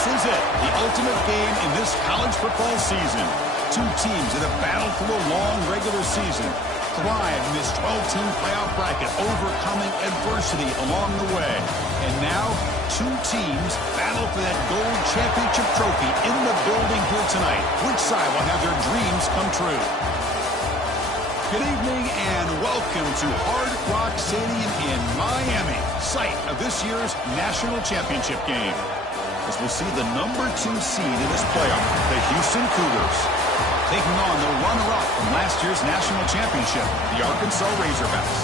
This is it, the ultimate game in this college football season. Two teams that have battled through a long regular season, thrived in this 12-team playoff bracket, overcoming adversity along the way. And now, two teams battle for that gold championship trophy in the building here tonight. Which side will have their dreams come true? Good evening and welcome to Hard Rock Stadium in Miami, site of this year's national championship game. As we'll see the number 2 seed in this playoff, the Houston Cougars, taking on the runner-up from last year's national championship, the Arkansas Razorbacks.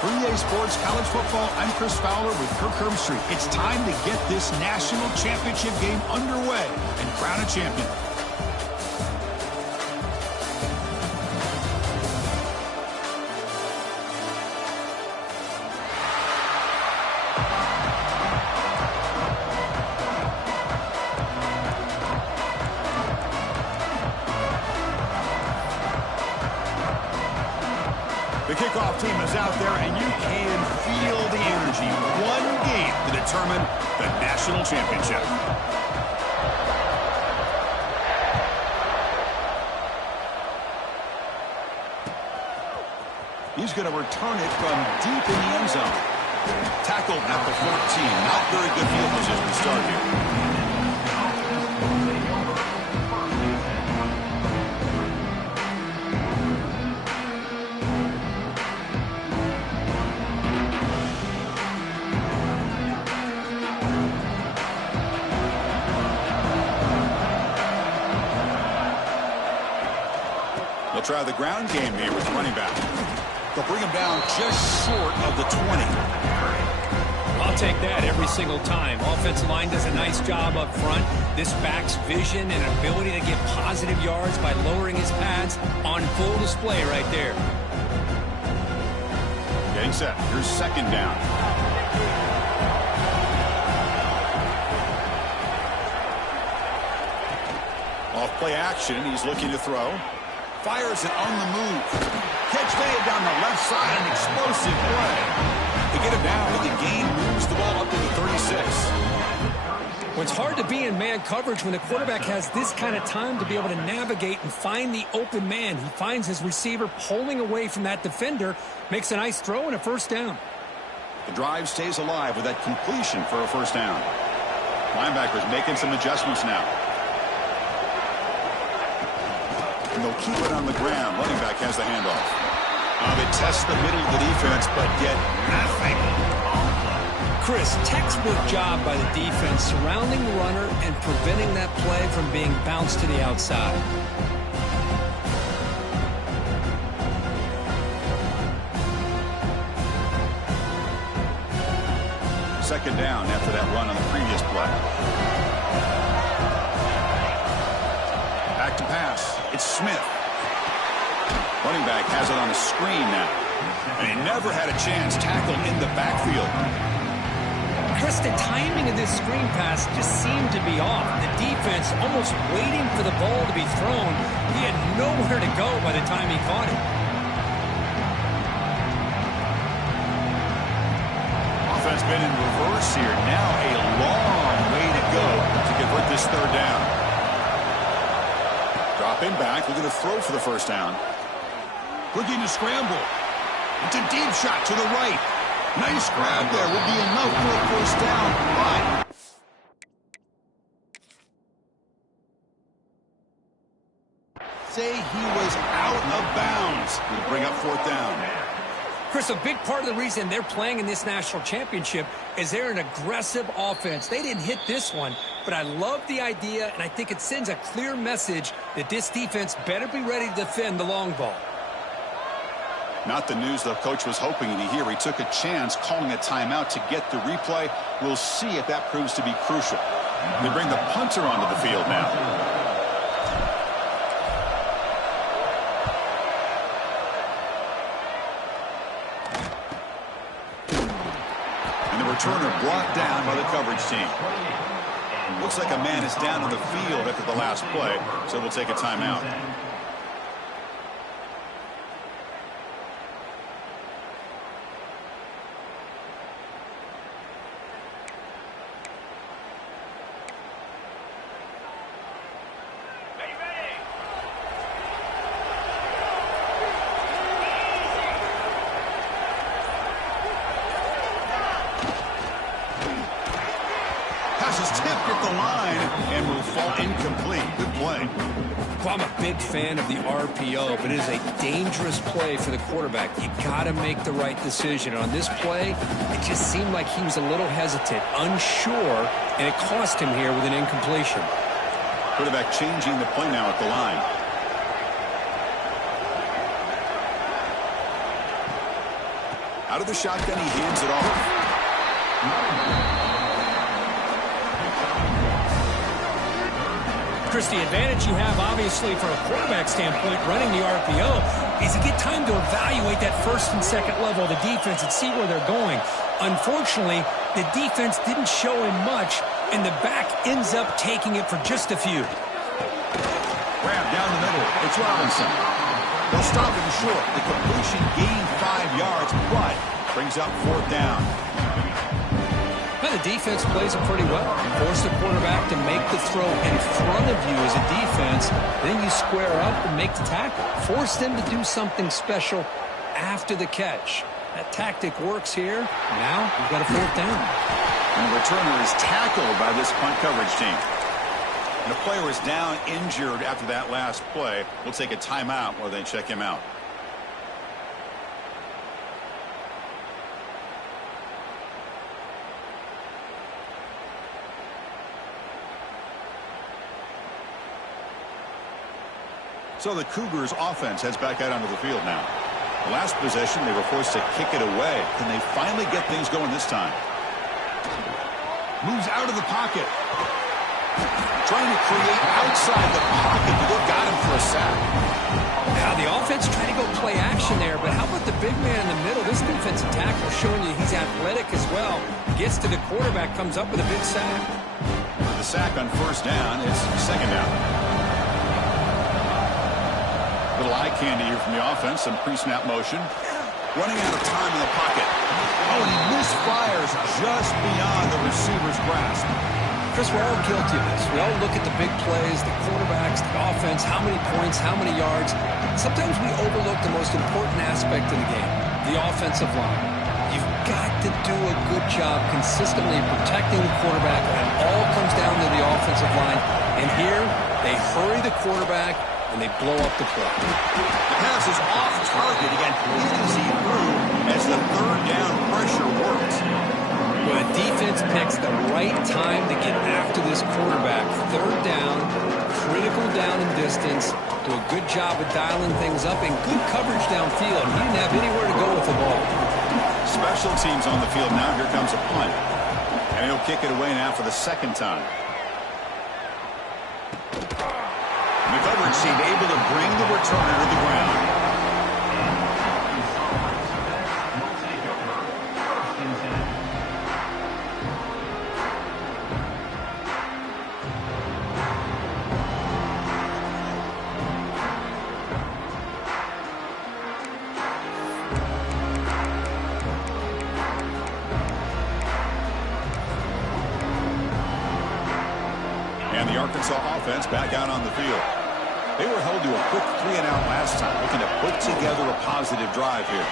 For EA Sports College Football, I'm Chris Fowler with Kirk Herbstreit. It's time to get this national championship game underway and crown a champion. The kickoff team is out there, and you can feel the energy. One game to determine the national championship. He's going to return it from deep in the end zone. Tackled at the 14. Not very good field position to start here. They'll try the ground game here with running back. They'll bring him down just short of the 20. I'll take that every single time. Offensive line does a nice job up front. This back's vision and ability to get positive yards by lowering his pads on full display right there. Getting set. Here's second down. Off play action. He's looking to throw. Fires it on the move. Catch made down the left side. An explosive play. They get him down, but the gain moves the ball up to the 36. Well, it's hard to be in man coverage when the quarterback has this kind of time to be able to navigate and find the open man. He finds his receiver pulling away from that defender, makes a nice throw and a first down. The drive stays alive with that completion for a first down. Linebackers making some adjustments now. And they'll keep it on the ground. Running back has the handoff. They test the middle of the defense, but get nothing. Chris, textbook job by the defense surrounding the runner and preventing that play from being bounced to the outside. Second down after that run on the previous play. Back to pass. It's Smith. Running back has it on the screen now. And he never had a chance tackled in the backfield. Chris, the timing of this screen pass just seemed to be off. The defense almost waiting for the ball to be thrown. He had nowhere to go by the time he caught it. Offense been in reverse here. Now a long way to go to convert this third down. Dropping back, looking to throw for the first down. Looking to scramble. It's a deep shot to the right. Nice grab there. Would be enough for a first down, but say he was out of bounds. Will bring up fourth down. Chris, a big part of the reason they're playing in this national championship is they're an aggressive offense. They didn't hit this one, but I love the idea, and I think it sends a clear message that this defense better be ready to defend the long ball. Not the news the coach was hoping to hear. He took a chance calling a timeout to get the replay. We'll see if that proves to be crucial. They bring the punter onto the field now. And the returner brought down by the coverage team. Looks like a man is down on the field after the last play, so we'll take a timeout. fall incomplete. Good play. Well, I'm a big fan of the RPO, but it is a dangerous play for the quarterback. You got to make the right decision. On this play, it just seemed like he was a little hesitant, unsure, and it cost him here with an incompletion. Quarterback changing the play now at the line. Out of the shotgun, he hands it off. Chris, the advantage you have, obviously, from a quarterback standpoint, running the RPO, is you get time to evaluate that first and second level of the defense and see where they're going. Unfortunately, the defense didn't show him much, and the back ends up taking it for just a few. Grab down the middle. It's Robinson. They'll stop him short. The completion gained 5 yards, but brings up 4th down. Well, the defense plays it pretty well. Force the quarterback to make the throw in front of you as a defense. Then you square up and make the tackle. Force them to do something special after the catch. That tactic works here. Now you've got a 4th down. And the returner is tackled by this punt coverage team. And the player is down injured after that last play. We'll take a timeout while they check him out. So the Cougars offense heads back out onto the field now. The last possession, they were forced to kick it away. Can they finally get things going this time? Moves out of the pocket. Trying to create outside the pocket, but they've got him for a sack. Now the offense trying to go play action there, but how about the big man in the middle? This defensive tackle showing you he's athletic as well. Gets to the quarterback, comes up with a big sack. The sack on 1st down, it's 2nd down. Little eye candy here from the offense, some pre-snap motion. Running out of time in the pocket. Oh, and he misfires just beyond the receiver's grasp. Chris, we're all guilty of this. We all look at the big plays, the quarterbacks, the offense, how many points, how many yards. Sometimes we overlook the most important aspect of the game, the offensive line. You've got to do a good job consistently protecting the quarterback, and it all comes down to the offensive line. And here, they hurry the quarterback, and they blow up the play. The pass is off target. Again, easy through as the 3rd down pressure works. Well, the defense picks the right time to get after this quarterback. 3rd down, critical down and distance. Do a good job of dialing things up and good coverage downfield. He didn't have anywhere to go with the ball. Special teams on the field now. Here comes a punt. And he'll kick it away now for the 2nd time. The coverage team able to bring the returner to the ground. And the Arkansas offense back out on the field. They were held to a quick 3-and-out last time, looking to put together a positive drive here.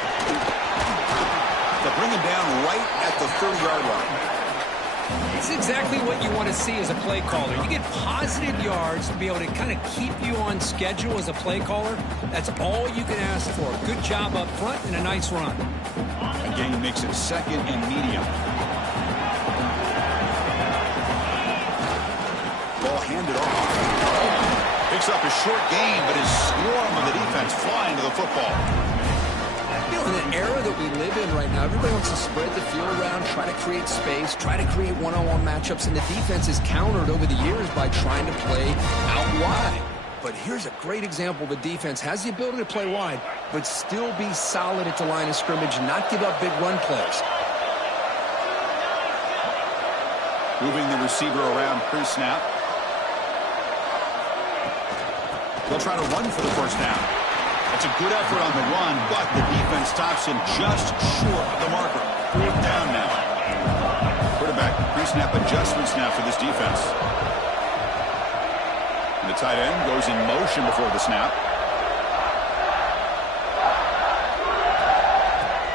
They'll bring him down right at the 30-yard line. It's exactly what you want to see as a play caller. You get positive yards to be able to kind of keep you on schedule as a play caller. That's all you can ask for. Good job up front and a nice run. Again, makes it 2nd and medium. Ball handed off. Picks up a short gain, but his swarm of the defense flying to the football. You know, in the era that we live in right now, everybody wants to spread the field around, try to create space, try to create one-on-one matchups, and the defense is countered over the years by trying to play out wide. But here's a great example. The defense has the ability to play wide, but still be solid at the line of scrimmage, not give up big run plays. Moving the receiver around pre-snap. They'll try to run for the 1st down. That's a good effort on the run, but the defense stops him just short of the marker. 4th down now. Quarterback pre-snap adjustments now for this defense. And the tight end goes in motion before the snap.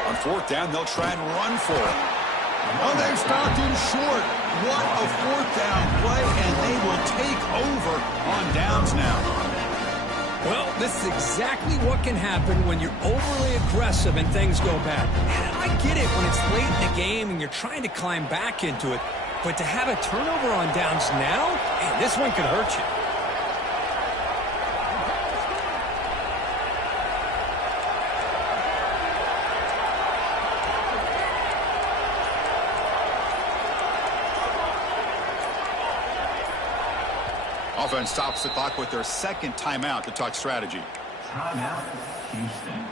On 4th down, they'll try and run for it. Oh, they've stopped him short. What a 4th down play, and they will take This is exactly what can happen when you're overly aggressive and things go bad. And I get it when it's late in the game and you're trying to climb back into it. But to have a turnover on downs now, man, this one could hurt you. Offense stops the clock with their second timeout to talk strategy. Timeout, Houston.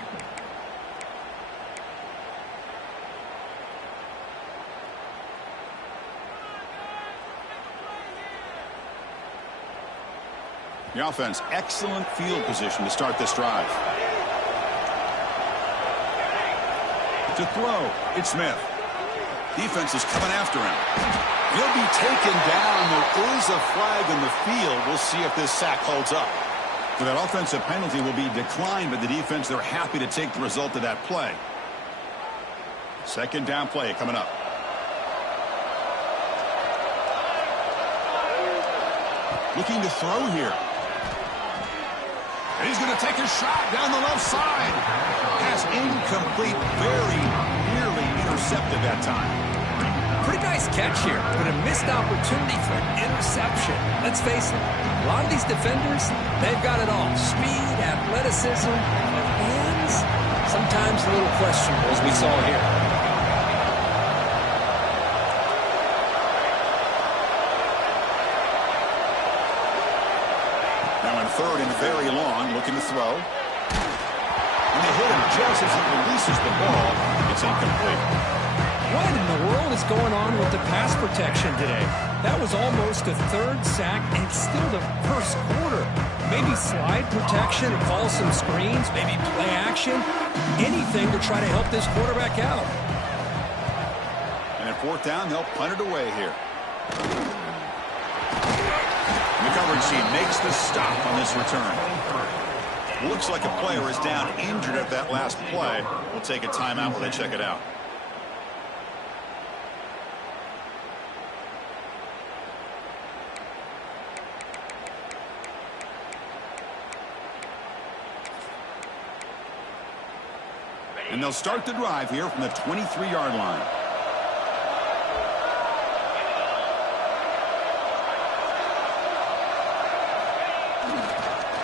The offense, excellent field position to start this drive. To throw, it's Smith. Defense is coming after him. He'll be taken down. There is a flag in the field. We'll see if this sack holds up. So that offensive penalty will be declined by the defense. They're happy to take the result of that play. Second down play coming up. Looking to throw here. And he's going to take a shot down the left side. Pass incomplete, very nearly intercepted that time. Pretty nice catch here, but a missed opportunity for an interception. Let's face it, a lot of these defenders, they've got it all. Speed, athleticism, but hands, sometimes a little questionable, as we saw here. Now in third and very long, looking to throw. And they hit him just as he releases the ball. It's incomplete. What in the world is going on with the pass protection today? That was almost a third sack and still the first quarter. Maybe slide protection or call some screens, maybe play action, anything to try to help this quarterback out. And at fourth down, they'll punt it away here. The coverage team makes the stop on this return. Looks like a player is down injured at that last play. We'll take a timeout while they check it out. And they'll start the drive here from the 23-yard line.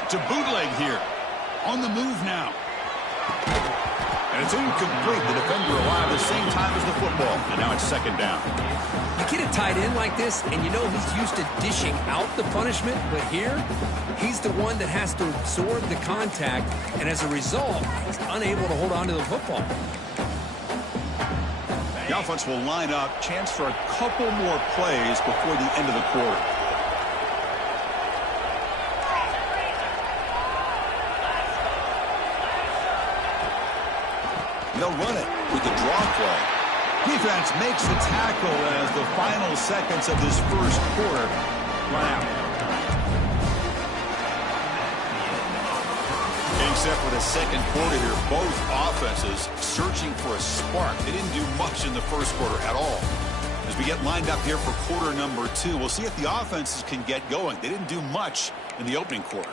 To bootleg here. On the move now. And it's incomplete. The defender arrived at the same time as the football. And now it's second down. You get a tight end like this, and you know he's used to dishing out the punishment, but here, he's the one that has to absorb the contact, and as a result, he's unable to hold on to the football. The offense will line up. Chance for a couple more plays before the end of the quarter. They'll run it with the draw play. Defense makes the tackle as the final seconds of this first quarter run out. Getting set for the second quarter here, both offenses searching for a spark. They didn't do much in the first quarter at all. As we get lined up here for quarter number 2, we'll see if the offenses can get going. They didn't do much in the opening quarter.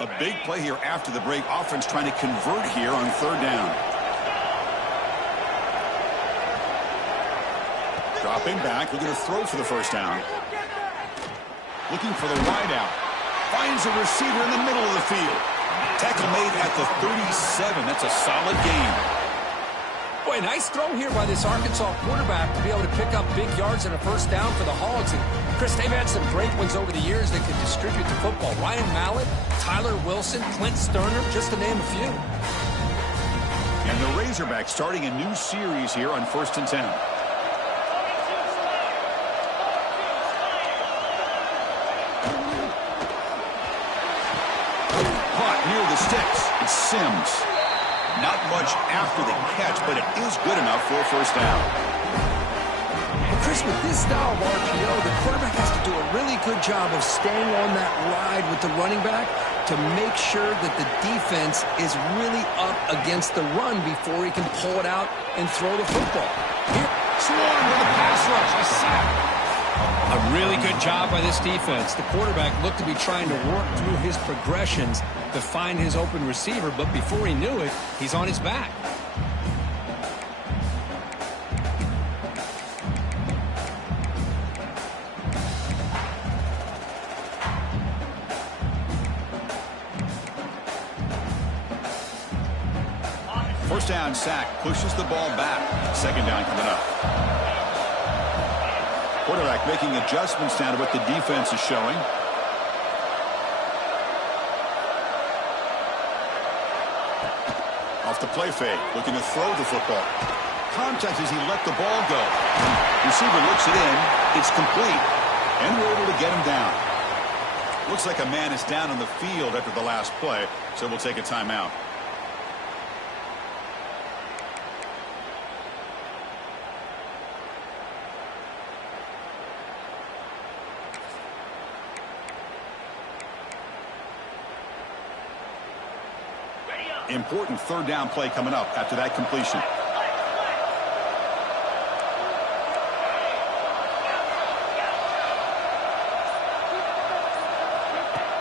A big play here after the break. Offense trying to convert here on third down. Dropping back, looking to throw for the first down. Looking for the wide out. Finds a receiver in the middle of the field. Tackle made at the 37. That's a solid gain. Boy, nice throw here by this Arkansas quarterback to be able to pick up big yards and a first down for the Hogs. And Chris, they've had some great ones over the years that could distribute the football. Ryan Mallett, Tyler Wilson, Clint Sterner, just to name a few. And the Razorbacks starting a new series here on 1st and 10. Caught near the sticks. It's Sims. Not much after the catch, but it is good enough for a first down. Well, Chris, Just with this style of RPO, the quarterback has to do a really good job of staying on that ride with the running back to make sure that the defense is really up against the run before he can pull it out and throw the football. Here, swarmed with a pass rush, a sack. A really good job by this defense. The quarterback looked to be trying to work through his progressions to find his open receiver, but before he knew it, he's on his back. First down sack, pushes the ball back. Second down coming up. Quarterback making adjustments down to what the defense is showing. Off the play fake, looking to throw the football. Contact as he let the ball go. Receiver looks it in. It's complete. And we're able to get him down. Looks like a man is down on the field after the last play, so we'll take a timeout. Important third down play coming up after that completion.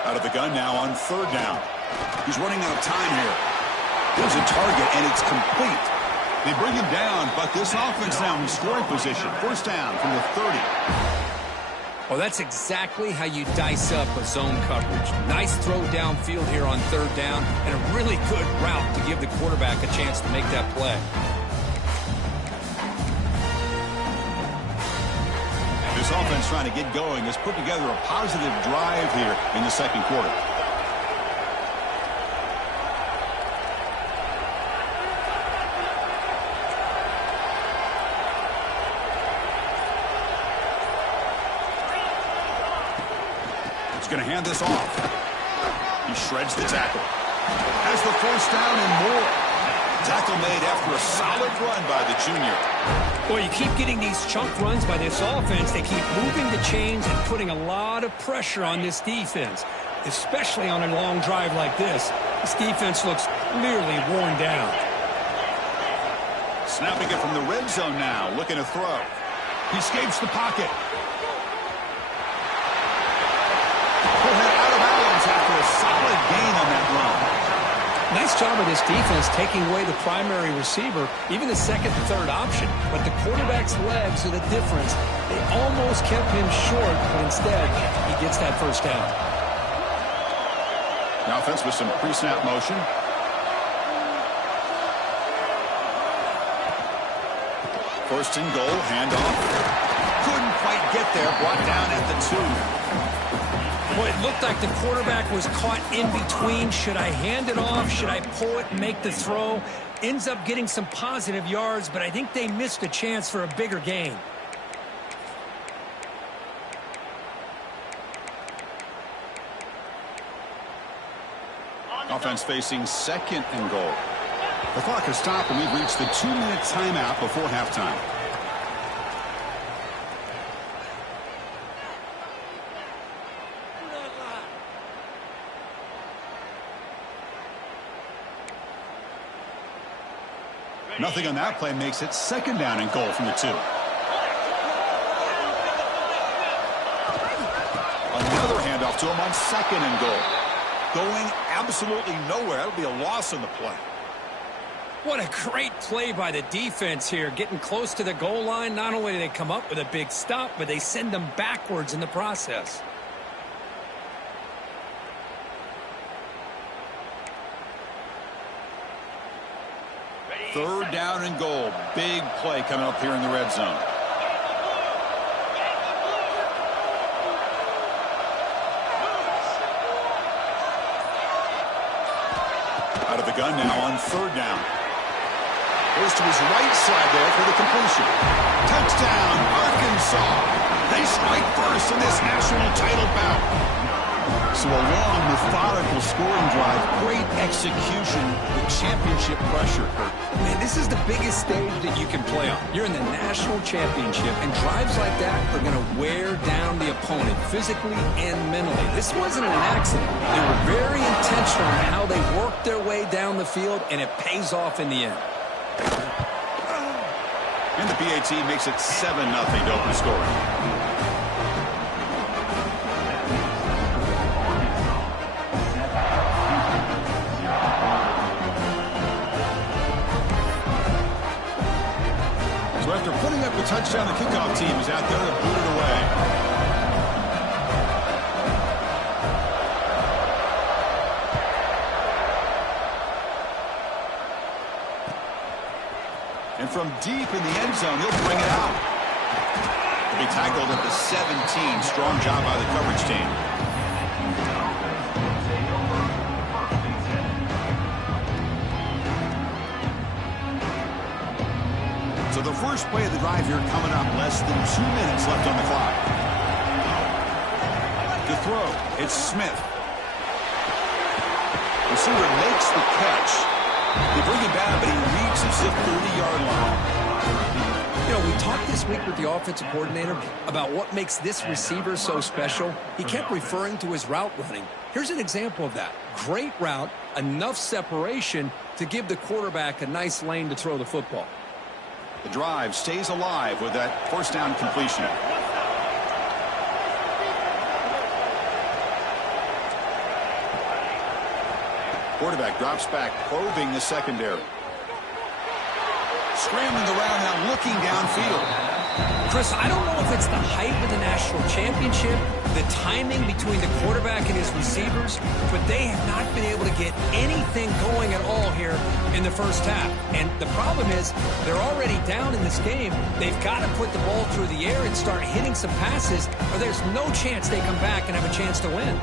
Out of the gun now on third down. He's running out of time here. There's a target, and it's complete. They bring him down, but this offense now in scoring position. First down from the 30. Well, that's exactly how you dice up a zone coverage. Nice throw downfield here on third down, and a really good route to give the quarterback a chance to make that play. This offense trying to get going has put together a positive drive here in the second quarter. Going to hand this off. He shreds the tackle. Has the first down and more. Tackle made after a solid run by the junior. Boy, you keep getting these chunk runs by this offense. They keep moving the chains and putting a lot of pressure on this defense, especially on a long drive like this. This defense looks clearly worn down. Snapping it from the red zone now, looking to throw. He escapes the pocket. After a solid gain on that run. Nice job of this defense taking away the primary receiver, even the second and third option. But the quarterback's legs are the difference. They almost kept him short, but instead he gets that first down. The offense with some pre-snap motion. First and goal, handoff. Couldn't quite get there, brought down at the 2. Boy, it looked like the quarterback was caught in between. Should I hand it off? Should I pull it and make the throw? Ends up getting some positive yards, but I think they missed a chance for a bigger gain. Offense facing second and goal. The clock has stopped, and we've reached the 2-minute timeout before halftime. Nothing on that play makes it second down and goal from the 2. Another handoff to him on second and goal. Going absolutely nowhere. That'll be a loss on the play. What a great play by the defense here. Getting close to the goal line, not only do they come up with a big stop, but they send them backwards in the process. Third down and goal. Big play coming up here in the red zone. Out of the gun now on third down. Goes to his right side there for the completion. Touchdown, Arkansas. They strike first in this national title bout. So a long, methodical scoring drive. Great execution with championship pressure, Kurt. Man, this is the biggest stage that you can play on. You're in the national championship, and drives like that are going to wear down the opponent physically and mentally. This wasn't an accident. They were very intentional in how they worked their way down the field, and it pays off in the end. And the PAT makes it 7-0 to open scoring. So after putting up a touchdown, the kickoff team is out there to boot it away. And from deep in the end zone, he'll bring it out. He'll be tackled at the 17. Strong job by the coverage team. So the first play of the drive here coming up. Less than 2 minutes left on the clock. To throw, it's Smith. Receiver makes the catch. They bring him down, but he reaches the 30-yard line. You know, we talked this week with the offensive coordinator about what makes this receiver so special. He kept referring to his route running. Here's an example of that. Great route, enough separation to give the quarterback a nice lane to throw the football. The drive stays alive with that first down completion. Quarterback drops back, probing the secondary. Scrambling around now, looking downfield. Chris, I don't know if it's the height of the national championship, the timing between the quarterback and his receivers, but they have not been able to get anything going at all here in the first half. And the problem is they're already down in this game. They've got to put the ball through the air and start hitting some passes, or there's no chance they come back and have a chance to win.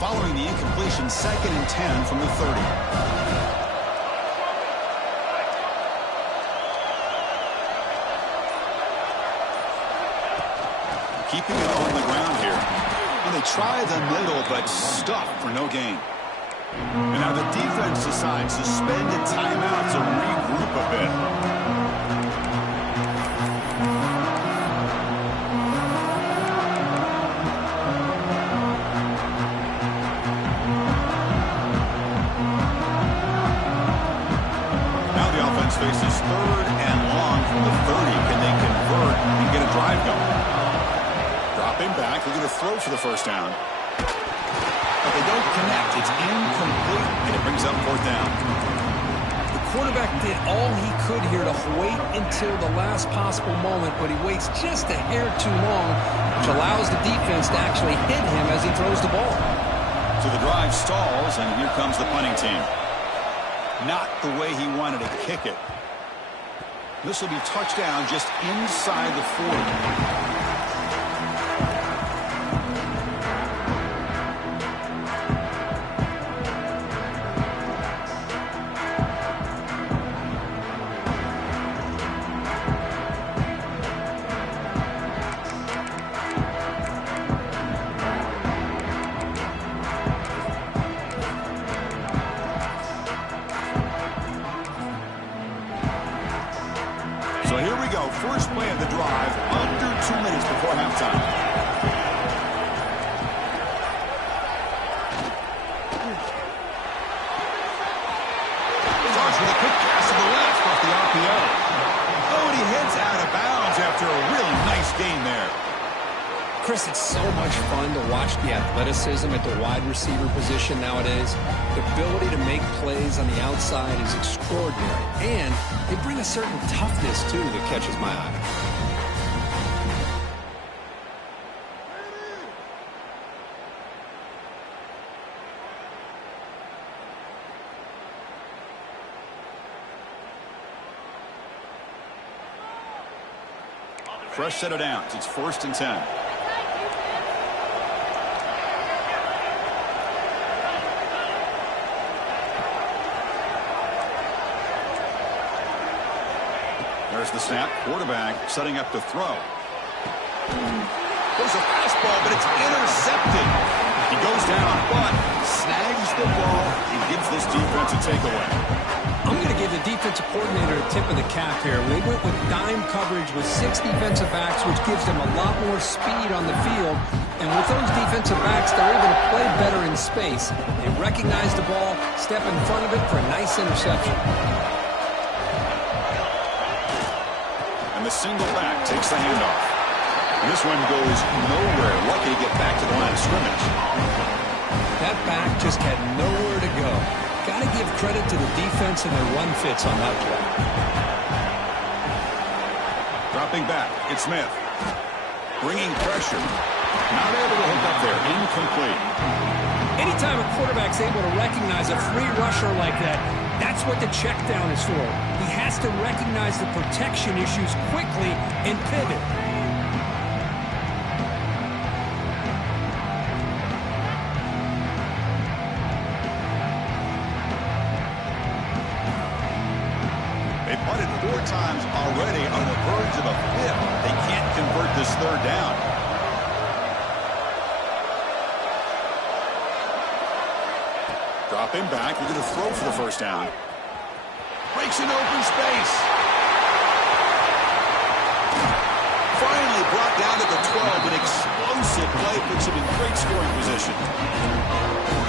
Following the incompletion, 2nd and 10 from the 30. Keeping it on the ground here. And they try the middle, but stuffed for no gain. And now the defense decides to spend a timeout to regroup a bit. Faces 3rd and long from the 30. Can they convert and get a drive going? Dropping back. They're going to throw for the first down. But they don't connect. It's incomplete, and it brings up 4th down. The quarterback did all he could here to wait until the last possible moment, but he waits just a hair too long, which allows the defense to actually hit him as he throws the ball. So the drive stalls, and here comes the punting team. Not the way he wanted to kick it. This will be touchdown just inside the 40. So here we go. First play of the drive, under 2 minutes before halftime. Starts with a quick pass to the left off the RPO. Oh, and he heads out of bounds after a really nice gain there. Chris, it's so much fun to watch the athleticism at the wide receiver position nowadays. The ability to make plays on the outside is extraordinary. And they bring a certain toughness, too, that catches my eye. Fresh set of downs. It's 1st and 10. There's the snap. Quarterback setting up to throw. There's a fastball, but it's intercepted. He goes down, but snags the ball and gives this defense a takeaway. I'm going to give the defensive coordinator a tip of the cap here. They went with dime coverage with 6 defensive backs, which gives them a lot more speed on the field. And with those defensive backs, they're able to play better in space. They recognize the ball, step in front of it for a nice interception. And the single back takes the handoff. And this one goes nowhere. Lucky to get back to the line of scrimmage. That back just had nowhere to go. Got to give credit to the defense and their run fits on that play. Dropping back, it's Smith. Bringing pressure. Not able to hook up there. Incomplete. Anytime a quarterback's able to recognize a free rusher like that, that's what the check down is for. He has to recognize the protection issues quickly and pivot. Times already on the verge of a fifth. They can't convert this third down. Drop him back. We're going to throw for the first down. Breaks an open space. Finally brought down to the 12. An explosive play puts him in great scoring position.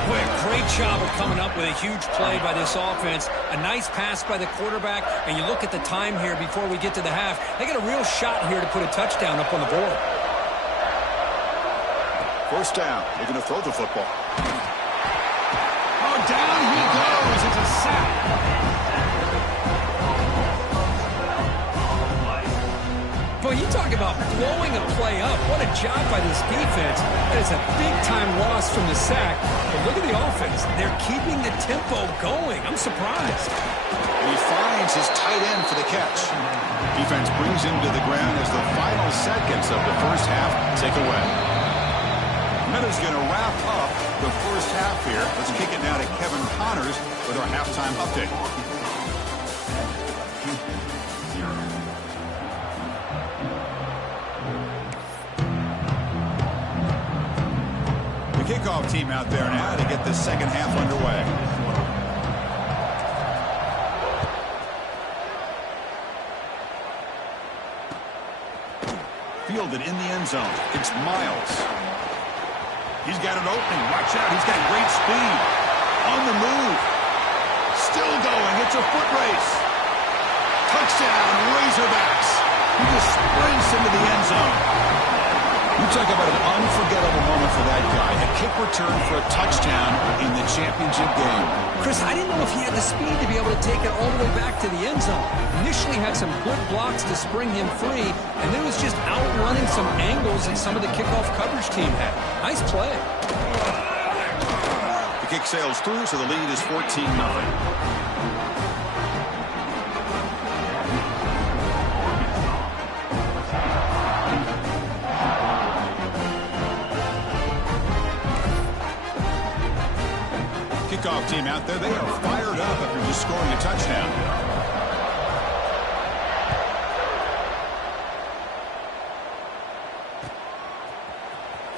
Boy, a great job of coming up with a huge play by this offense. A nice pass by the quarterback, and you look at the time here before we get to the half. They got a real shot here to put a touchdown up on the board. First down. They're going to throw the football. Oh, down he goes. It's a sack. Boy, you talk about blowing a play up. What a job by this defense. That is a big-time loss from the sack. But look at the offense. They're keeping the tempo going. I'm surprised. And he finds his tight end for the catch. Defense brings him to the ground as the final seconds of the first half tick away. Meadows going to wrap up the first half here. Let's kick it now to Kevin Connors with our halftime update. Kickoff team out there now to get the second half underway. Fielded in the end zone. It's Miles. He's got an opening. Watch out. He's got great speed. On the move. Still going. It's a foot race. Touchdown, Razorbacks. He just sprints into the end zone. You talk about an unforgettable moment for that guy. A kick return for a touchdown in the championship game. Chris, I didn't know if he had the speed to be able to take it all the way back to the end zone. Initially had some good blocks to spring him free, and then was just outrunning some angles that some of the kickoff coverage team had. Nice play. The kick sails through, so the lead is 14-0. Kickoff team out there, they are fired up after just scoring a touchdown.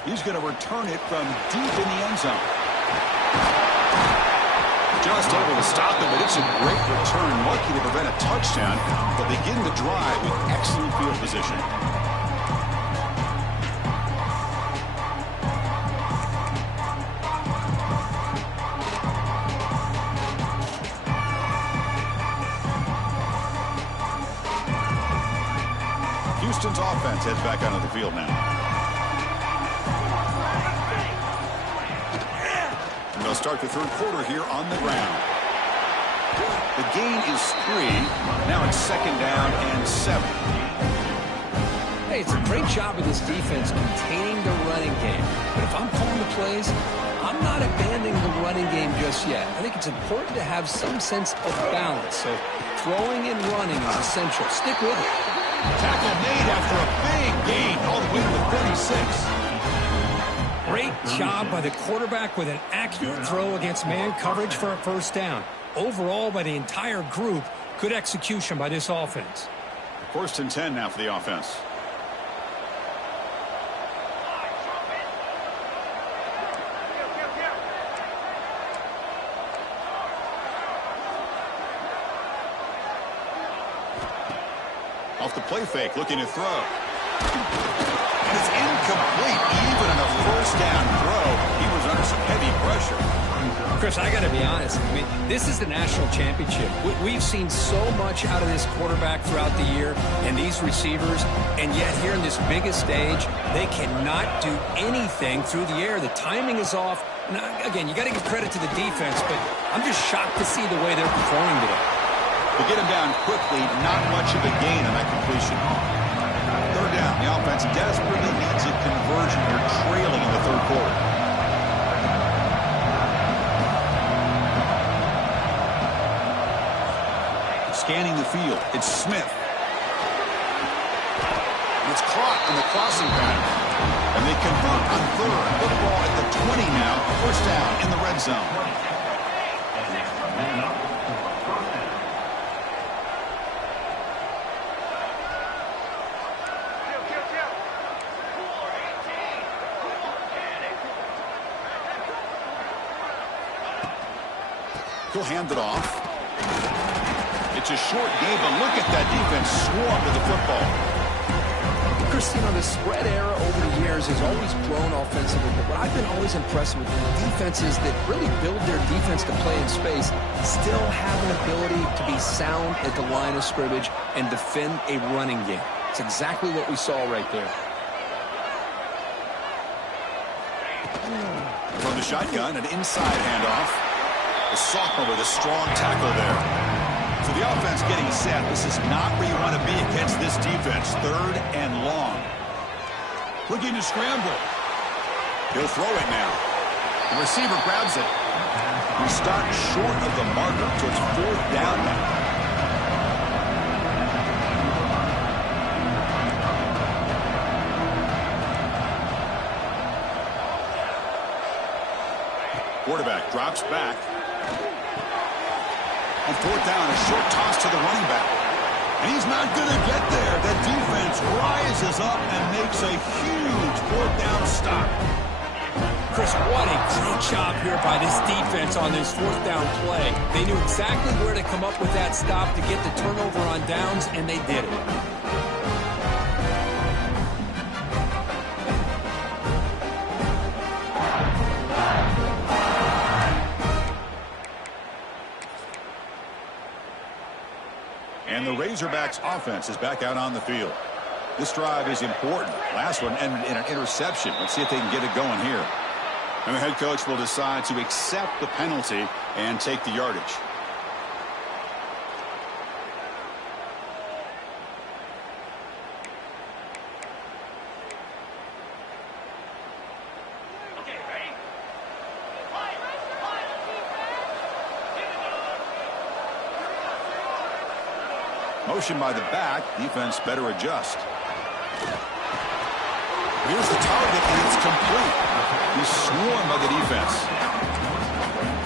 He's going to return it from deep in the end zone. Just able to stop it, but it's a great return. Lucky to prevent a touchdown, but begin the drive with excellent field position. Houston's offense heads back onto the field now. And they'll start the third quarter here on the ground. The gain is 3. Now it's second down and 7. Hey, it's a great job of this defense containing the running game. But if I'm calling the plays, I'm not abandoning the running game just yet. I think it's important to have some sense of balance. So throwing and running is essential. Stick with it. Tackle made after a big gain all the way to the 36. Great job by the quarterback with an accurate throw against man coverage for a first down. Overall, by the entire group, good execution by this offense. First and 10 now for the offense. Off the play fake, looking to throw. And it's incomplete. Even in a first down throw, he was under some heavy pressure. Chris, I got to be honest. I mean, this is the national championship. We've seen so much out of this quarterback throughout the year and these receivers, and yet here in this biggest stage, they cannot do anything through the air. The timing is off. Now, again, you got to give credit to the defense, but I'm just shocked to see the way they're performing today. They get him down quickly, not much of a gain on that completion. Third down, the offense desperately needs a conversion. They're trailing in the third quarter. Scanning the field, it's Smith. It's caught on the crossing pattern. And they convert on third. Football at the 20 now. First down in the red zone. He'll hand it off. It's a short game, but look at that defense swarm to the football. Christine, the spread era over the years has always grown offensively, but what I've been always impressed with defenses that really build their defense to play in space still have an ability to be sound at the line of scrimmage and defend a running game. It's exactly what we saw right there. From the shotgun, an inside handoff. The sophomore with a strong tackle there. So the offense getting set. This is not where you want to be against this defense. Third and long. Looking to scramble. He'll throw it now. The receiver grabs it. He stopped short of the marker, so it's fourth down now. Quarterback drops back. On fourth down, a short toss to the running back. And he's not going to get there. The defense rises up and makes a huge fourth down stop. Chris, what a great job here by this defense on this fourth down play. They knew exactly where to come up with that stop to get the turnover on downs, and they did it. And the Razorbacks offense is back out on the field. This drive is important. Last one ended in an interception. Let's see if they can get it going here. And the head coach will decide to accept the penalty and take the yardage. Motion by the back. Defense better adjust. Here's the target, and it's complete. He's swarmed by the defense.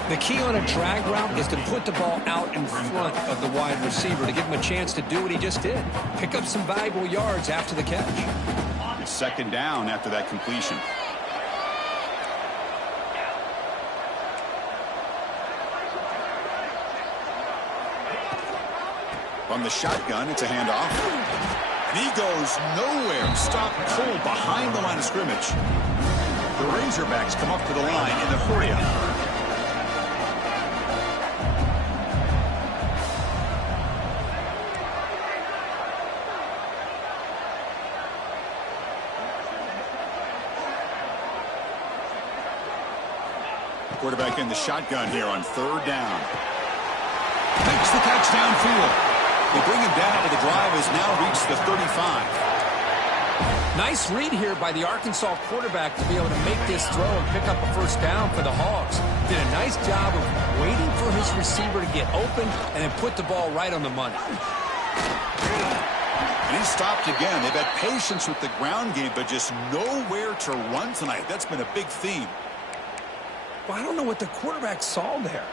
The key on a drag route is to put the ball out in front of the wide receiver to give him a chance to do what he just did. Pick up some valuable yards after the catch. It's second down after that completion. From the shotgun, it's a handoff. And he goes nowhere. Stop cold behind the line of scrimmage. The Razorbacks come up to the line in the hurry-up. Quarterback in the shotgun here on third down. Makes the catch downfield. They bring him down, but the drive has now reached the 35. Nice read here by the Arkansas quarterback to be able to make this throw and pick up a first down for the Hogs. Did a nice job of waiting for his receiver to get open and then put the ball right on the money. And he stopped again. They've had patience with the ground game, but just nowhere to run tonight. That's been a big theme. Well, I don't know what the quarterback saw there.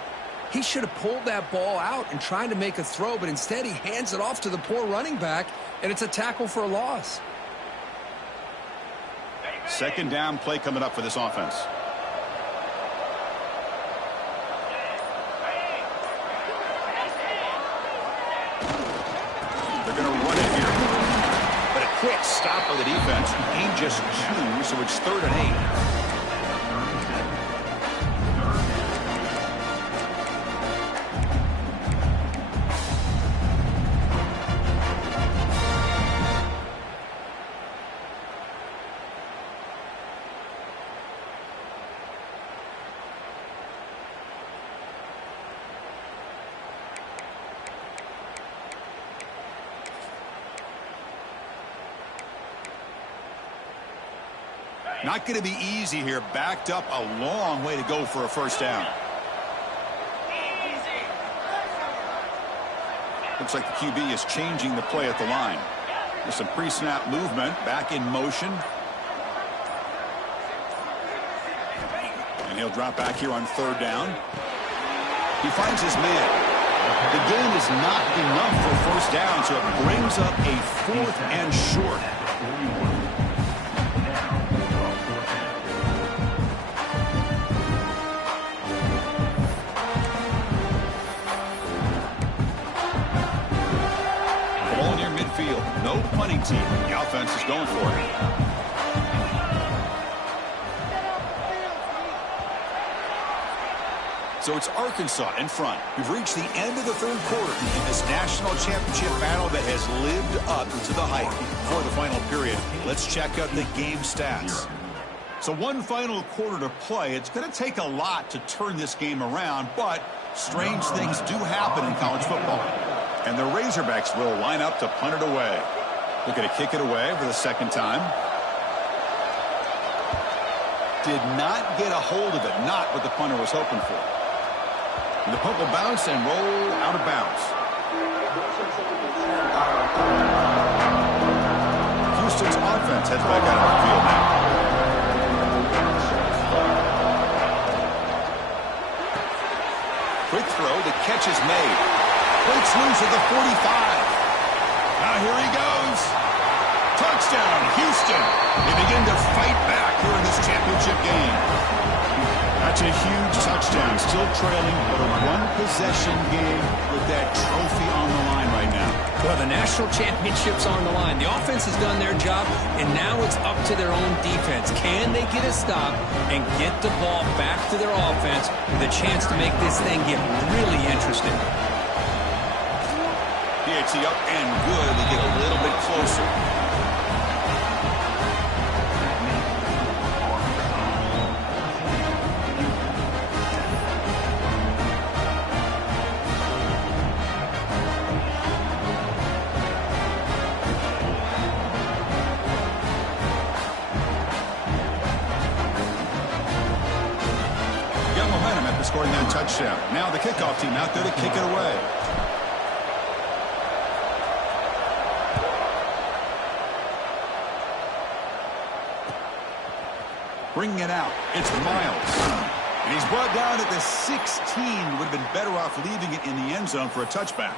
He should have pulled that ball out and tried to make a throw, but instead he hands it off to the poor running back, and it's a tackle for a loss. Second down play coming up for this offense. They're going to run it here. But a quick stop by the defense. Gain just 2, so it's 3rd and 8. Not going to be easy here. Backed up a long way to go for a first down. Looks like the QB is changing the play at the line. There's some pre-snap movement. Back in motion. And he'll drop back here on 3rd down. He finds his man. The gain is not enough for first down, so it brings up a 4th and short. No punting team. The offense is going for it. So it's Arkansas in front. We've reached the end of the 3rd quarter in this national championship battle that has lived up to the hype before the final period. Let's check out the game stats. So one final quarter to play. It's going to take a lot to turn this game around, but strange things do happen in college football. And the Razorbacks will line up to punt it away. Looking to kick it away for the 2nd time. Did not get a hold of it. Not what the punter was hoping for. And the punt will bounce and roll out of bounds. Houston's offense heads back out on the field now. Quick throw. The catch is made. Breaks loose at the 45. Now here he goes. Touchdown, Houston. They begin to fight back here in this championship game. That's a huge touchdown. Still trailing, but a 1-possession game with that trophy on the line right now. Well, the national championship's on the line. The offense has done their job, and now it's up to their own defense. Can they get a stop and get the ball back to their offense with a chance to make this thing get really interesting? PAT up and good. They get a little bit closer. Got momentum after scoring that touchdown. Now the kickoff team out there to kick it away. Bringing it out. It's Miles. And he's brought down at the 16. Would have been better off leaving it in the end zone for a touchback.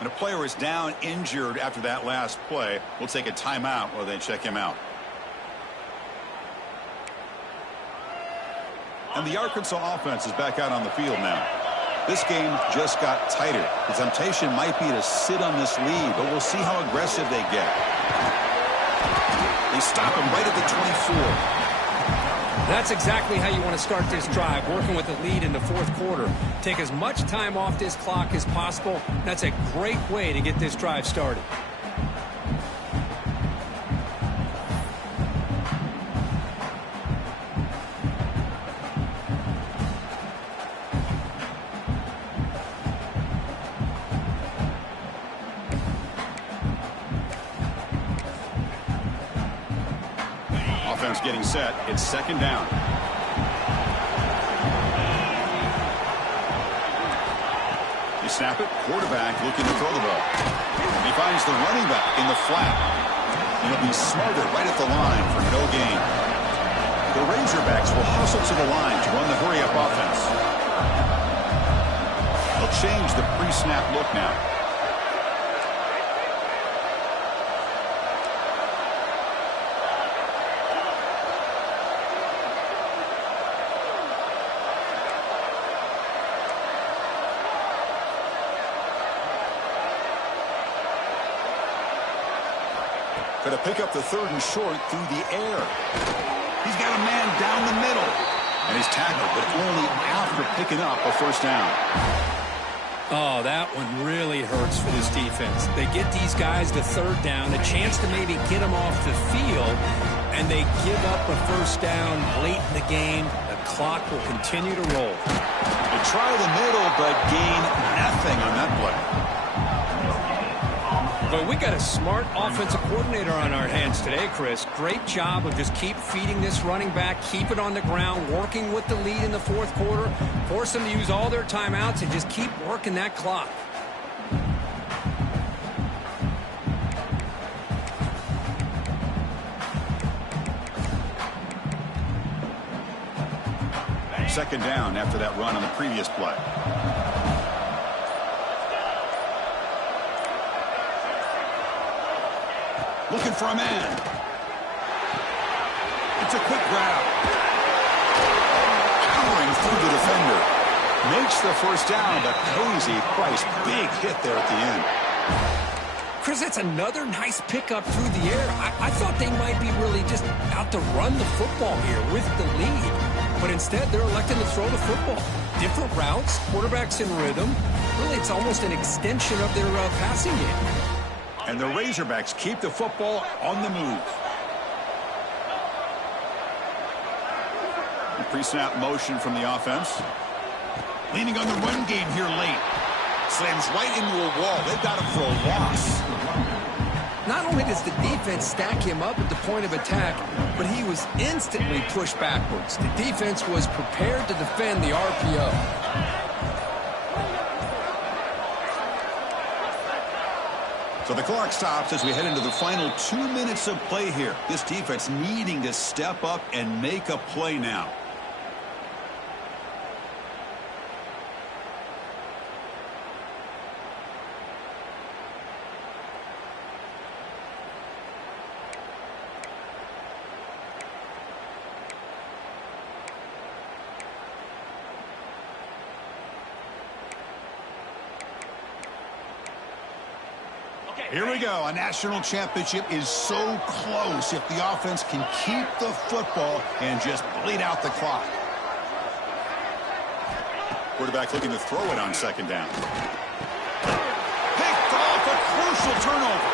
When a player is down injured after that last play, we'll take a timeout while they check him out. And the Arkansas offense is back out on the field now. This game just got tighter. The temptation might be to sit on this lead, but we'll see how aggressive they get. They stop him right at the 24. That's exactly how you want to start this drive, working with the lead in the 4th quarter. Take as much time off this clock as possible. That's a great way to get this drive started. Offense getting set. It's 2nd down. You snap it. Quarterback looking to throw the ball. He finds the running back in the flat. And he'll be smarter right at the line for no gain. The Razorbacks will hustle to the line to run the hurry-up offense. change the pre-snap look now. Going to pick up the 3rd and short through the air. He's got a man down the middle. And he's tackled, but only after picking up a 1st down. Oh, that one really hurts for this defense. They get these guys to 3rd down, a chance to maybe get them off the field, and they give up a 1st down late in the game. The clock will continue to roll. They try the middle, but gain nothing on that play. But we got a smart offensive coordinator on our hands today, Chris. Great job of just keep feeding this running back, keep it on the ground, working with the lead in the 4th quarter, force them to use all their timeouts, and just keep working that clock. Second down after that run on the previous play. Looking for a man. It's a quick grab. Powering through the defender. Makes the 1st down, but pays a price. Big hit there at the end. Chris, that's another nice pickup through the air. I thought they might be really just out to run the football here with the lead. But instead, they're electing to throw the football. Different routes, quarterbacks in rhythm. Really, it's almost an extension of their passing game. And the Razorbacks keep the football on the move. Pre-snap motion from the offense. Leaning on the run game here late. Slams right into a wall. They've got him for a loss. Not only does the defense stack him up at the point of attack, but he was instantly pushed backwards. The defense was prepared to defend the RPO. So the clock stops as we head into the final 2 minutes of play here. This defense needing to step up and make a play now. Here we go. A national championship is so close if the offense can keep the football and just bleed out the clock. Quarterback looking to throw it on 2nd down. Picked off, a crucial turnover.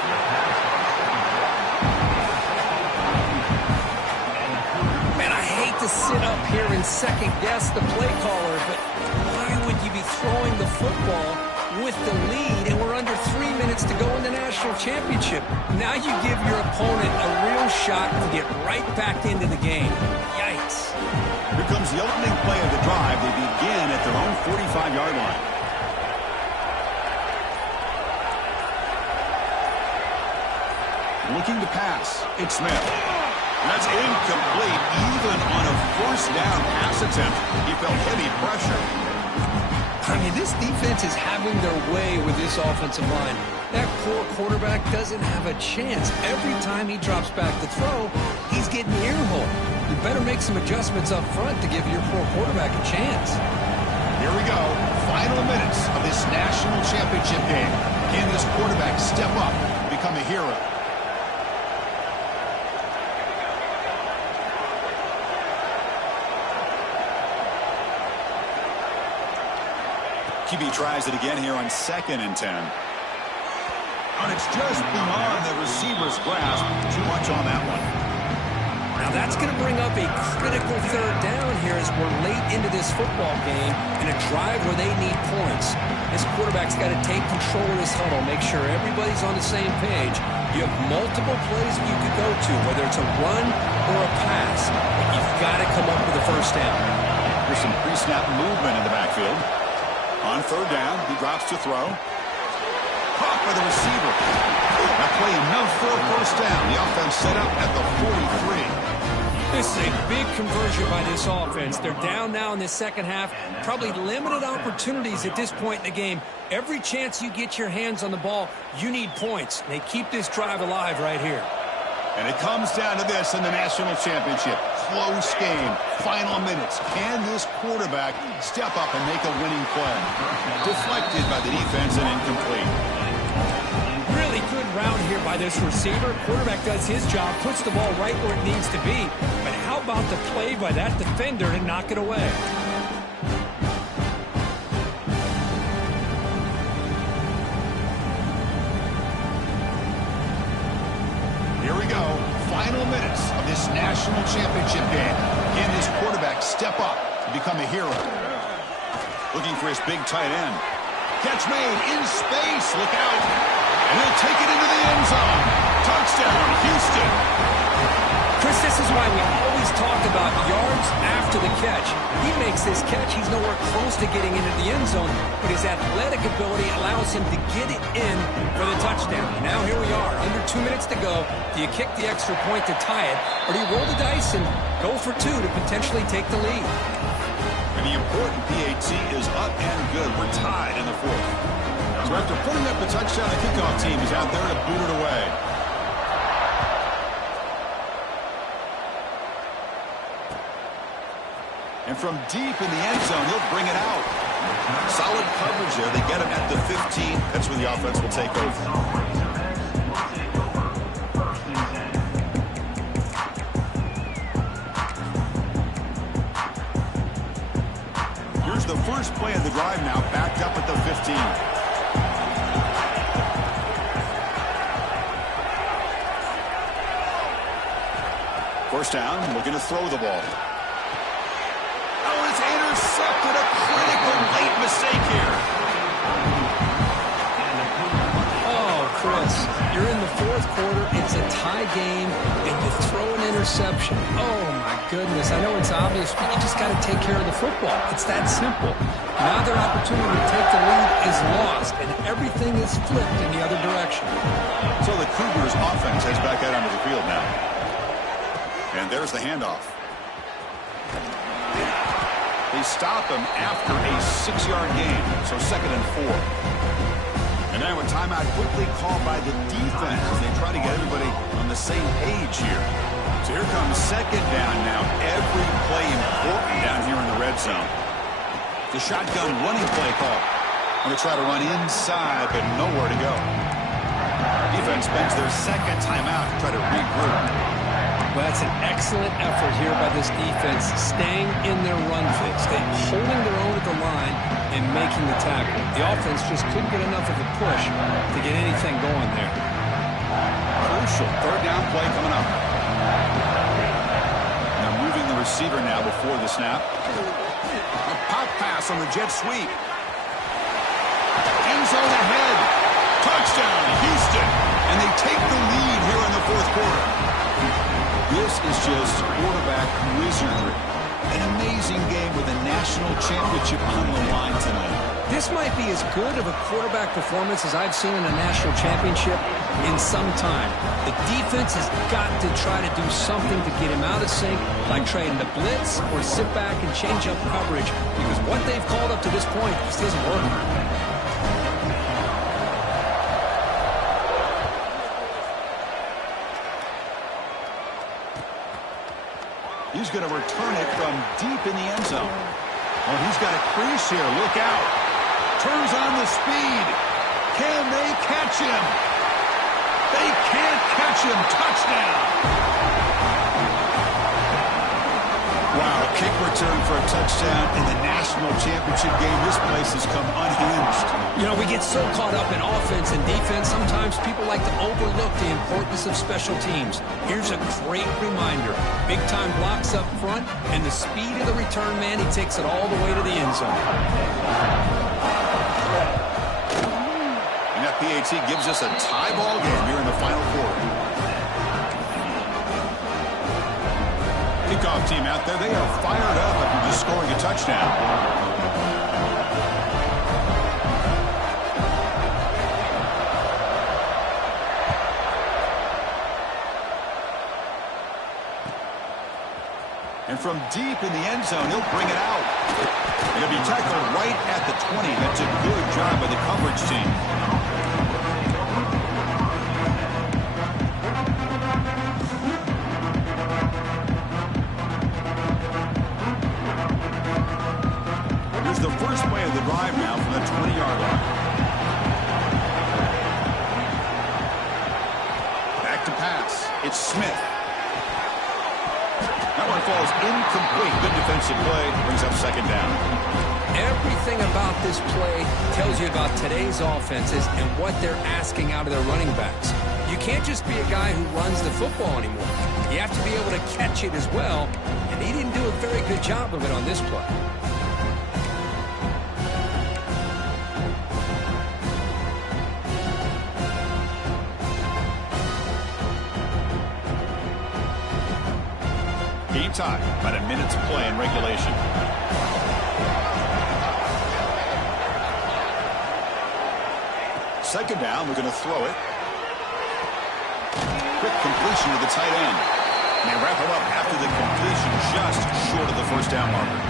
Man, I hate to sit up here and second guess the play caller, but why would you be throwing the football with the lead, and we're under 3 minutes to go in the national championship? Now you give your opponent a real shot to get right back into the game. Yikes. Here comes the opening play of the drive. They begin at their own 45-yard line. Looking to pass. It's Smith. That's incomplete, even on a 1st down pass attempt. He felt heavy pressure. I mean, this defense is having their way with this offensive line. That poor quarterback doesn't have a chance. Every time he drops back to throw, he's getting earholed. You better make some adjustments up front to give your poor quarterback a chance. Here we go. Final minutes of this national championship game. Can this quarterback step up and become a hero? QB tries it again here on 2nd and 10. And it's just beyond the receiver's grasp. Too much on that one. Now that's going to bring up a critical 3rd down here as we're late into this football game in a drive where they need points. This quarterback's got to take control of this huddle, make sure everybody's on the same page. You have multiple plays you could go to, whether it's a run or a pass, but you've got to come up with a 1st down. There's some pre-snap movement in the backfield. On 3rd down, he drops to throw. Caught by the receiver. That play enough for a 1st down. The offense set up at the 43. This is a big conversion by this offense. They're down now in the second half. Probably limited opportunities at this point in the game. Every chance you get your hands on the ball, you need points. They keep this drive alive right here. And it comes down to this in the national championship. Close game. Final minutes. Can this quarterback step up and make a winning play? Deflected by the defense and incomplete. Really good round here by this receiver. Quarterback does his job, puts the ball right where it needs to be. But how about the play by that defender to knock it away? Here we go. Final minutes of this national championship game. Can this quarterback step up and become a hero? Looking for his big tight end. Catch made in space. Look out. We'll take it into the end zone. Touchdown, Houston. Chris, this is why we always talk about yards after the catch. He makes this catch. He's nowhere close to getting into the end zone, but his athletic ability allows him to get it in for the touchdown. Now here we are, under 2 minutes to go. Do you kick the extra point to tie it, or do you roll the dice and go for two to potentially take the lead? And the important PAT is up and good. We're tied in the fourth. So after putting up the touchdown, the kickoff team is out there to boot it away. And from deep in the end zone, he'll bring it out. Solid coverage there. They get him at the 15. That's where the offense will take over. Here's the first play of the drive now, backed up at the 15. First down, looking to throw the ball. Oh, it's intercepted. A critical late mistake here. Oh, Chris, you're in the fourth quarter. It's a tie game, and you throw an interception. Oh, my goodness. I know it's obvious, but you just got to take care of the football. It's that simple. Now their opportunity to take the lead is lost, and everything is flipped in the other direction. So the Cougars' offense heads back out onto the field now. And there's the handoff. They stop him after a 6-yard gain, so 2nd and 4. And now a timeout quickly called by the defense as they try to get everybody on the same page here. So here comes 2nd down now. Every play important down here in the red zone. The shotgun running play call. Going to try to run inside, but nowhere to go. Defense spends their 2nd timeout to try to regroup. Well, that's an excellent effort here by this defense, staying in their run fix, holding their own at the line and making the tackle. The offense just couldn't get enough of a push to get anything going there. Crucial 3rd down play coming up. Now moving the receiver now before the snap. A pop pass on the jet sweep. End zone ahead. Touchdown, Houston. And they take the lead here in the fourth quarter. This is just quarterback wizardry. An amazing game with a national championship on the line tonight. This might be as good of a quarterback performance as I've seen in a national championship in some time. The defense has got to try to do something to get him out of sync, like trying to blitz or sit back and change up coverage, because what they've called up to this point just isn't working. He's going to return it from deep in the end zone. Oh, he's got a crease here. Look out. Turns on the speed. Can they catch him? They can't catch him. Touchdown. Wow, kick return for a touchdown in the national championship game. This place has come unhinged. You know, we get so caught up in offense and defense, sometimes people like to overlook the importance of special teams. Here's a great reminder. Big-time blocks up front, and the speed of the return man, he takes it all the way to the end zone. And that PAT gives us a tie ball game here in the final quarter. Kickoff team out there, they are fired up after just scoring a touchdown. from deep in the end zone. He'll bring it out. It'll be tackled right at the 20. That's a good job by the coverage team. Here's the first play of the drive now from the 20-yard line. Back to pass. It's Smith. That one falls incomplete. Good defensive play. Brings up second down. Everything about this play tells you about today's offenses and what they're asking out of their running backs. You can't just be a guy who runs the football anymore. You have to be able to catch it as well, and he didn't do a very good job of it on this play. Game time. About a minute's play in regulation. Second down, we're going to throw it. Quick completion to the tight end. And they wrap him up after the completion, just short of the first down marker.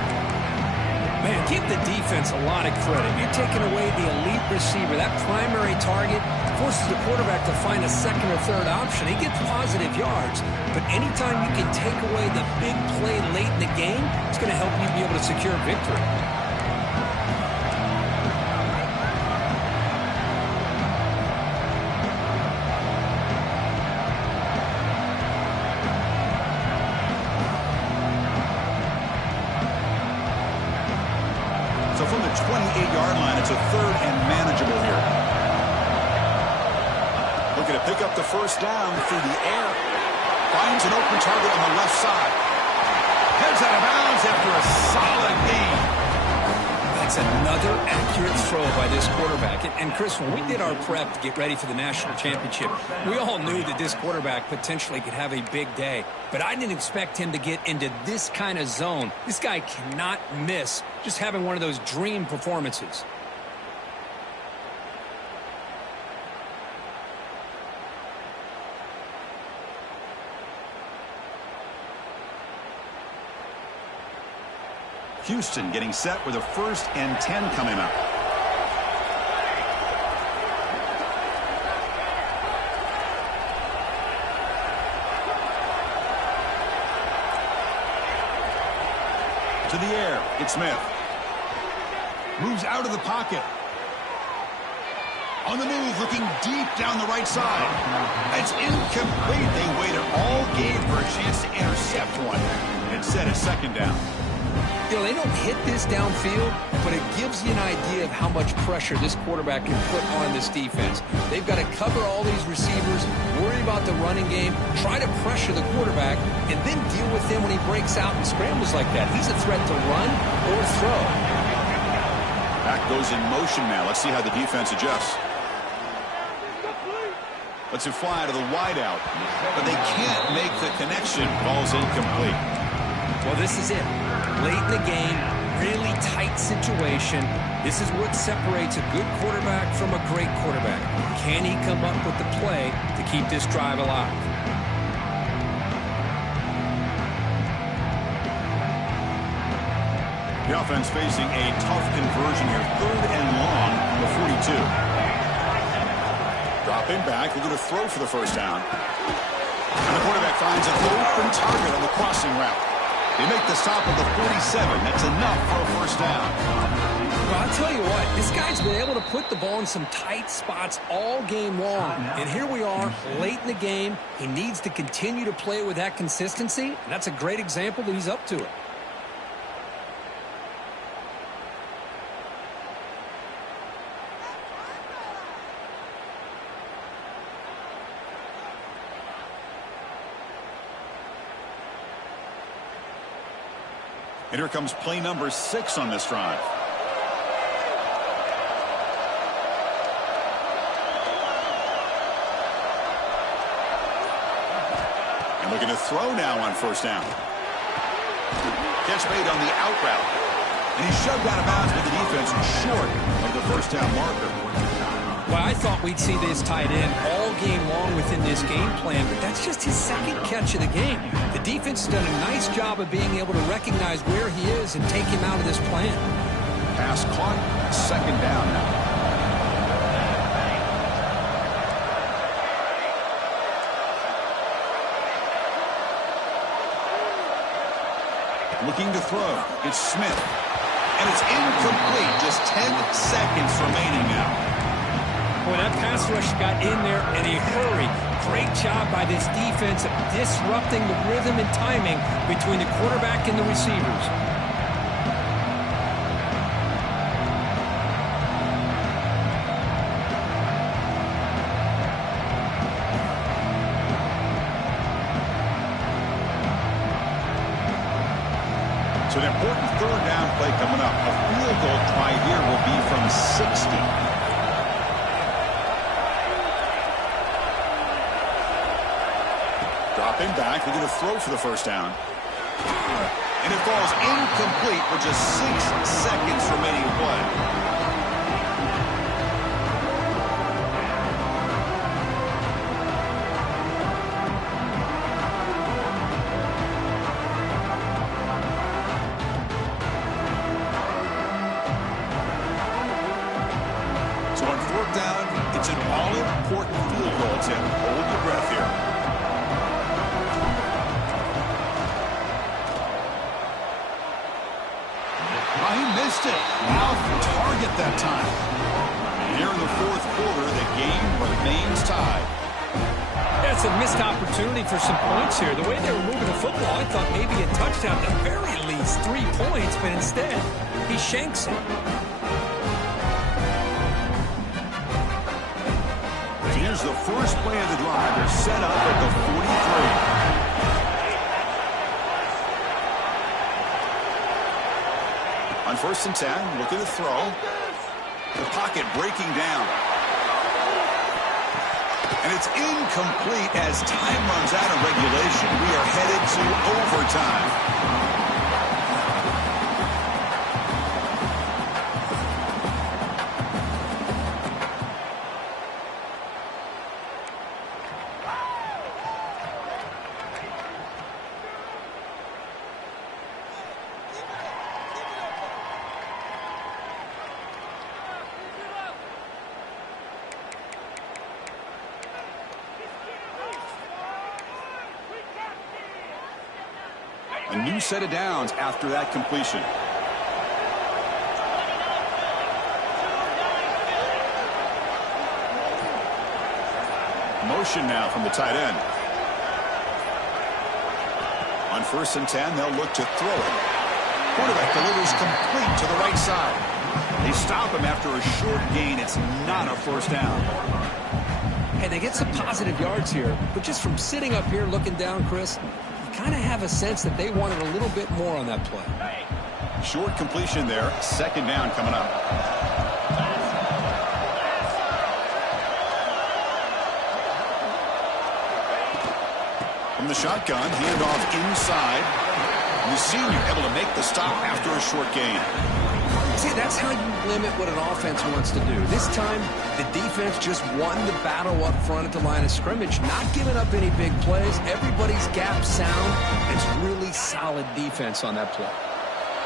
Man, give the defense a lot of credit. You're taking away the elite receiver. That primary target forces the quarterback to find a second or third option. He gets positive yards. But anytime you can take away the big play late in the game, it's going to help you be able to secure victory. So from the 28-yard line, it's a third and manageable here. Looking to pick up the first down through the air. Finds an open target on the left side. Heads out of bounds after a solid gain. That's another accurate throw by this quarterback. And Chris, when we did our prep to get ready for the national championship, we all knew that this quarterback potentially could have a big day. But I didn't expect him to get into this kind of zone. This guy cannot miss just having one of those dream performances. Houston getting set with a 1st and 10 coming up. To the air, it's Smith. Moves out of the pocket. On the move, looking deep down the right side. It's incomplete. They waited all game for a chance to intercept one. Instead, a second down. You know, they don't hit this downfield, but it gives you an idea of how much pressure this quarterback can put on this defense. They've got to cover all these receivers, worry about the running game, try to pressure the quarterback, and then deal with him when he breaks out and scrambles like that. He's a threat to run or throw. Back goes in motion now. Let's see how the defense adjusts. Lets it fly to the wideout, but they can't make the connection. Ball's incomplete. Well, this is it. Late in the game, really tight situation. This is what separates a good quarterback from a great quarterback. Can he come up with the play to keep this drive alive? The offense facing a tough conversion here. 3rd and long from the 42. Dropping back, we're going to throw for the first down. And the quarterback finds an open target on the crossing route. They make the stop at the 47. That's enough for a first down. Well, I'll tell you what, this guy's been able to put the ball in some tight spots all game long. And here we are, late in the game. He needs to continue to play with that consistency. And that's a great example that he's up to it. And here comes play number 6 on this drive. And looking to throw now on first down. Catch made on the out route. And he's shoved out of bounds by the defense short of the first down marker. Well, I thought we'd see this tight end all game long within this game plan, but that's just his second catch of the game. The defense has done a nice job of being able to recognize where he is and take him out of this plan. Pass caught, second down now. Looking to throw. It's Smith. And it's incomplete. Just 10 seconds remaining now. Boy, that pass rush got in there in a hurry. Great job by this defense of disrupting the rhythm and timing between the quarterback and the receivers. So an important third down play coming up. A field goal try here will be from 60. Dropping back, we're going to throw for the first down. And it falls incomplete with just 6 seconds remaining to play. So on fourth down, it's an all-important field goal attempt. Hold your breath here. Oh, he missed it. Off target that time. And here in the fourth quarter, the game remains tied. That's a missed opportunity for some points here. The way they were moving the football, I thought maybe a touchdown, at the very least 3 points, but instead, he shanks it. Here's the first play of the drive. They're set up at the 43. On first and 10, looking to throw. The pocket breaking down. And it's incomplete as time runs out of regulation. We are headed to overtime. A new set of downs after that completion. Motion now from the tight end. On first and 10, they'll look to throw it. Quarterback delivers complete to the right side. They stop him after a short gain. It's not a first down. Hey, they get some positive yards here, but just from sitting up here looking down, Chris, kind of have a sense that they wanted a little bit more on that play. Short completion there. Second down coming up. From the shotgun, handoff inside. The senior able to make the stop after a short gain. See, that's how you limit what an offense wants to do. This time, the defense just won the battle up front at the line of scrimmage, not giving up any big plays. Everybody's gap sound. It's really solid defense on that play.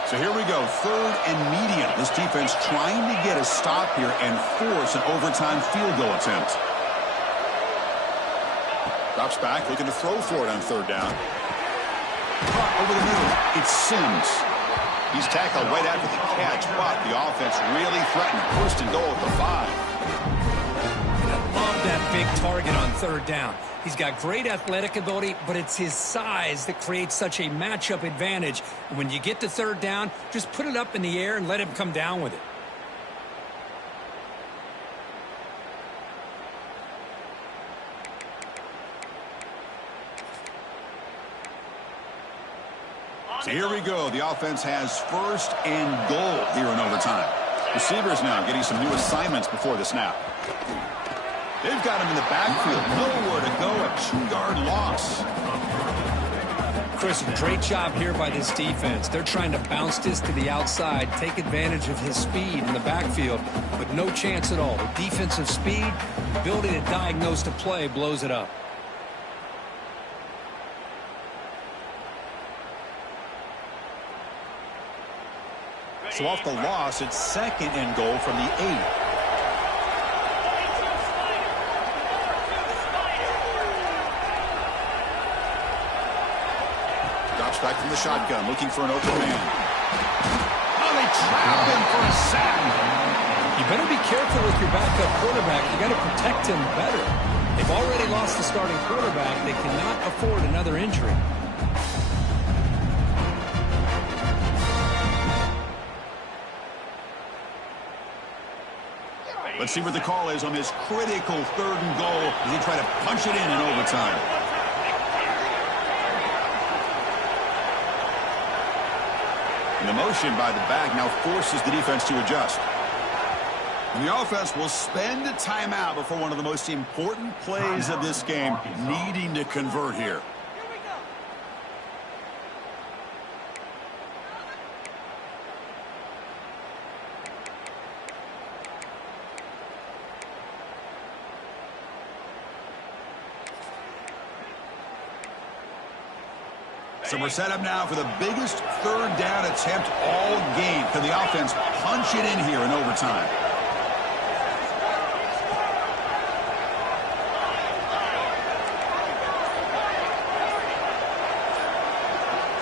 So here we go, third and medium. This defense trying to get a stop here and force an overtime field goal attempt. Drops back, looking to throw for it on third down. Caught over the middle. It's Sims. He's tackled right after the catch, but the offense really threatened. First and goal at the 5. I love that big target on third down. He's got great athletic ability, but it's his size that creates such a matchup advantage. And when you get to third down, just put it up in the air and let him come down with it. So here we go. The offense has first and goal here in overtime. Receivers now getting some new assignments before the snap. They've got him in the backfield. Nowhere to go. A 2-yard loss. Chris, great job here by this defense. They're trying to bounce this to the outside, take advantage of his speed in the backfield, but no chance at all. The defensive speed, ability to diagnose the play, blows it up. So off the loss, it's 2nd and goal from the 8. Drops back from the shotgun, looking for an open man. Oh, they trap him for a sack. You better be careful with your backup quarterback. You got to protect him better. They've already lost the starting quarterback. They cannot afford another injury. Let's see what the call is on this critical 3rd and goal as he try to punch it in overtime. And the motion by the back now forces the defense to adjust. And the offense will spend a timeout before one of the most important plays of this game, needing to convert here. So we're set up now for the biggest 3rd down attempt all game. Can the offense punch it in here in overtime?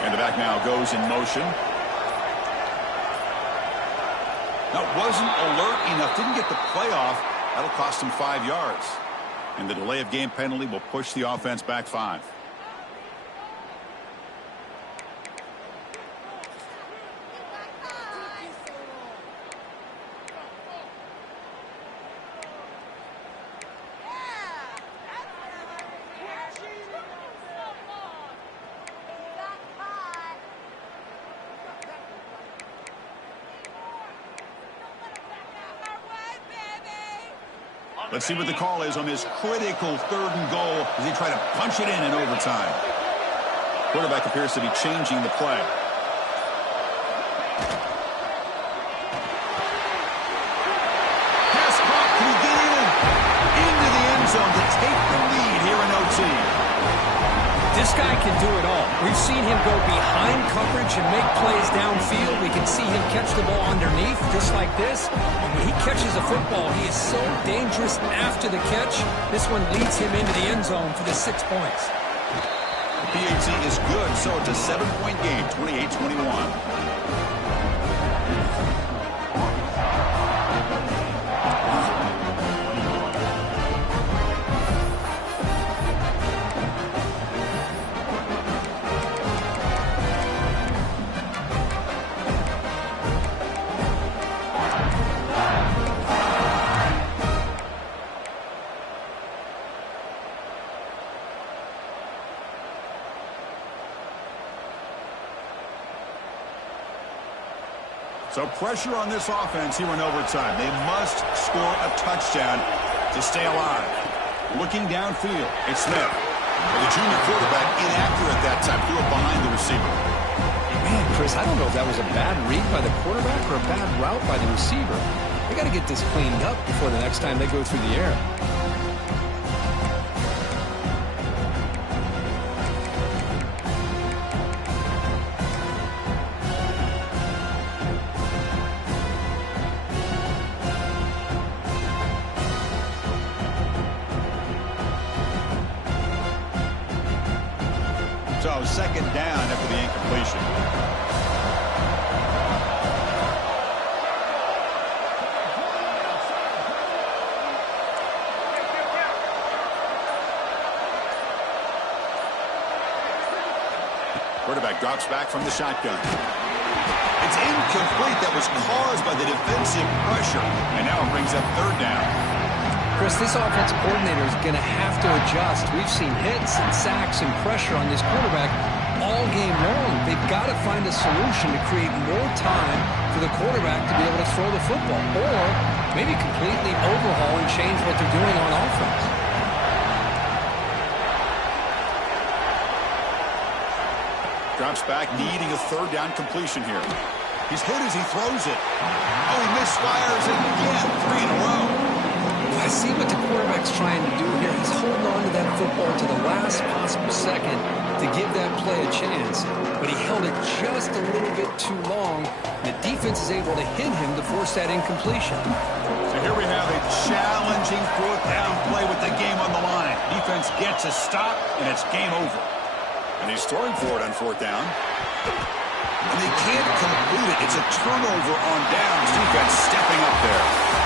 And the back now goes in motion. Now, wasn't alert enough, didn't get the play off. That'll cost him 5 yards. And the delay of game penalty will push the offense back 5. Let's see what the call is on this critical 3rd and goal as he try to punch it in overtime. Quarterback appears to be changing the play. Pass caught. Can he get into the end zone to take the lead here in OT? This guy can do it all. We've seen him go behind coverage and make plays downfield. We can see him catch the ball underneath, just like this. And when he catches a football, he is so dangerous after the catch. This one leads him into the end zone for the 6 points. The PAT is good, so it's a 7-point game, 28-21. So pressure on this offense here in overtime. They must score a touchdown to stay alive. Looking downfield, it's Smith. Well, the junior quarterback inaccurate that time, threw it behind the receiver. Man, Chris, I don't know if that was a bad read by the quarterback or a bad route by the receiver. They got to get this cleaned up before the next time they go through the air. So 2nd down after the incompletion. Quarterback drops back from the shotgun. It's incomplete. That was caused by the defensive pressure. And now it brings up 3rd down. Chris, this offensive coordinator is going to have to adjust. We've seen hits and sacks and pressure on this quarterback all game long. They've got to find a solution to create more time for the quarterback to be able to throw the football, or maybe completely overhaul and change what they're doing on offense. Drops back, needing a third down completion here. He's hit as he throws it. Oh, he misfires again. 3 in a row. I see what the quarterback's trying to do here. He's holding on to that football to the last possible second to give that play a chance. But he held it just a little bit too long. The defense is able to hit him to force that incompletion. So here we have a challenging fourth down play with the game on the line. Defense gets a stop, and it's game over. And he's throwing for it on fourth down. And they can't complete it. It's a turnover on downs. Defense stepping up there.